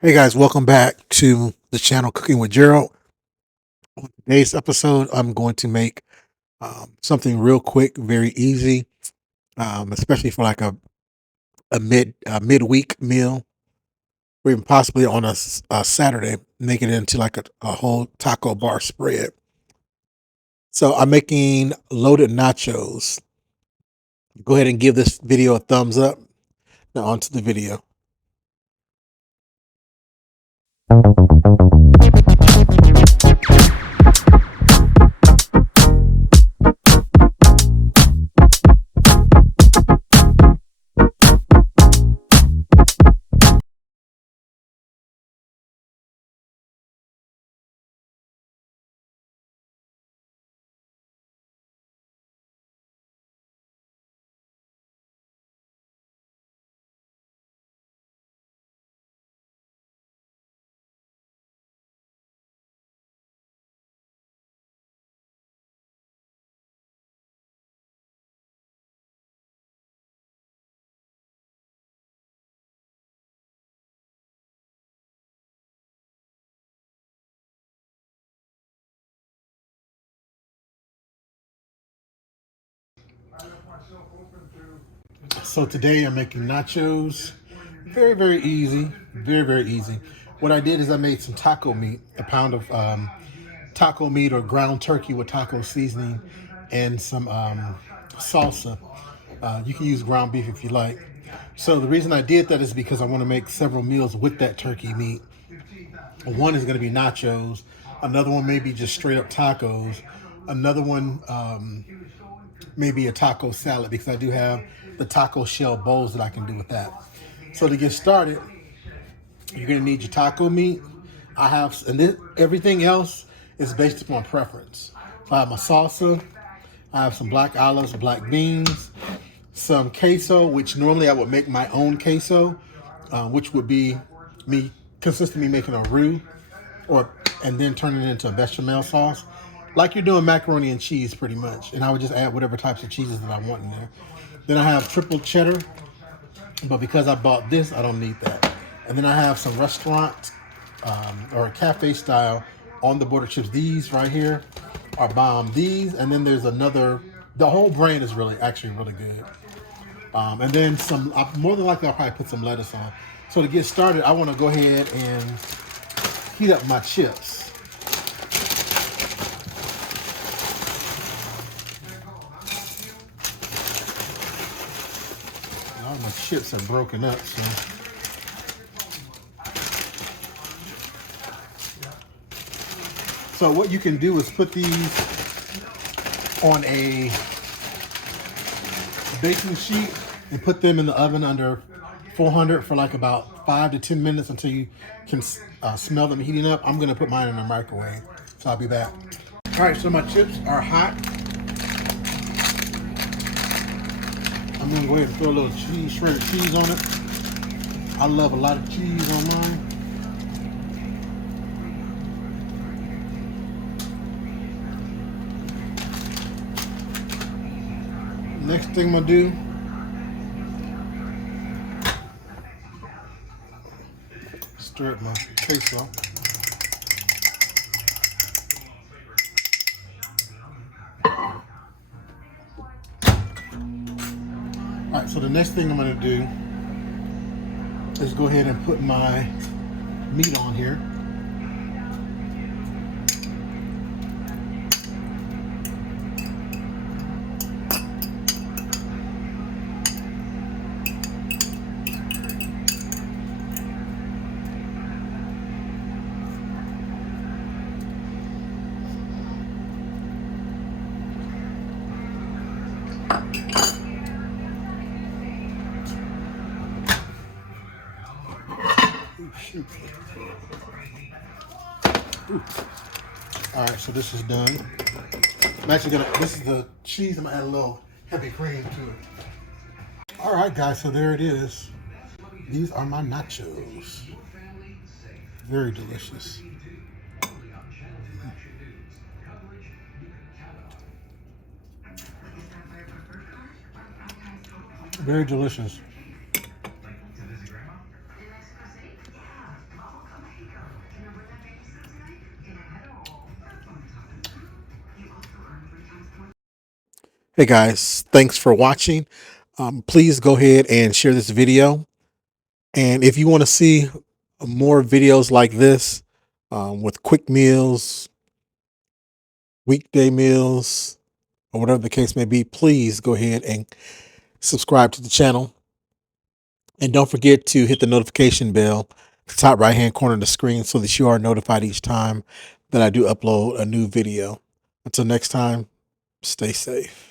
Hey guys, welcome back to the channel Cooking with Gerald. On today's episode, I'm going to make something real quick, very easy, especially for like a midweek meal, or even possibly on a Saturday, make it into like a whole taco bar spread. So I'm making loaded nachos. Go ahead and give this video a thumbs up. Now on to the video. So today I'm making nachos. Very, very easy. Very, very easy. What I did is I made some taco meat, a pound of taco meat or ground turkey with taco seasoning, and some salsa. You can use ground beef if you like. So the reason I did that is because I want to make several meals with that turkey meat. One is going to be nachos. Another one may be just straight up tacos. Another one maybe a taco salad because I do have the taco shell bowls that I can do with that. So to get started, you're gonna need your taco meat. I have, and this, everything else is based upon preference. So I have my salsa. I have some black olives, black beans, some queso, which normally I would make my own queso, which would be me consistently making a roux, or and then turning it into a bechamel sauce, like you're doing macaroni and cheese, pretty much. And I would just add whatever types of cheeses that I want in there. Then I have triple cheddar, but because I bought this, I don't need that. And then I have some restaurant or cafe style on the border chips. These right here are bomb. These, and then there's another. The whole brand is actually really good. And then some. More than likely, I'll probably put some lettuce on. So to get started, I want to go ahead and heat up my chips. All my chips are broken up, so what you can do is put these on a baking sheet and put them in the oven under 400 for like about 5 to 10 minutes until you can smell them heating up. I'm gonna put mine in the microwave, so I'll be back. All right, so my chips are hot. I'm gonna go ahead and throw a little cheese, shredded cheese on it. I love a lot of cheese on mine. Next thing I'm gonna do, stir up my queso. All right, so the next thing I'm gonna do is go ahead and put my meat on here. Shoot. All right, so this is done. I'm actually gonna, this is the cheese, I'm gonna add a little heavy cream to it. All right, guys, so there it is. These are my nachos. Very delicious. Very delicious. Hey guys, thanks for watching. Please go ahead and share this video. And if you want to see more videos like this with quick meals, weekday meals, or whatever the case may be, please go ahead and subscribe to the channel. And don't forget to hit the notification bell at the top right hand corner of the screen so that you are notified each time that I do upload a new video. Until next time, stay safe.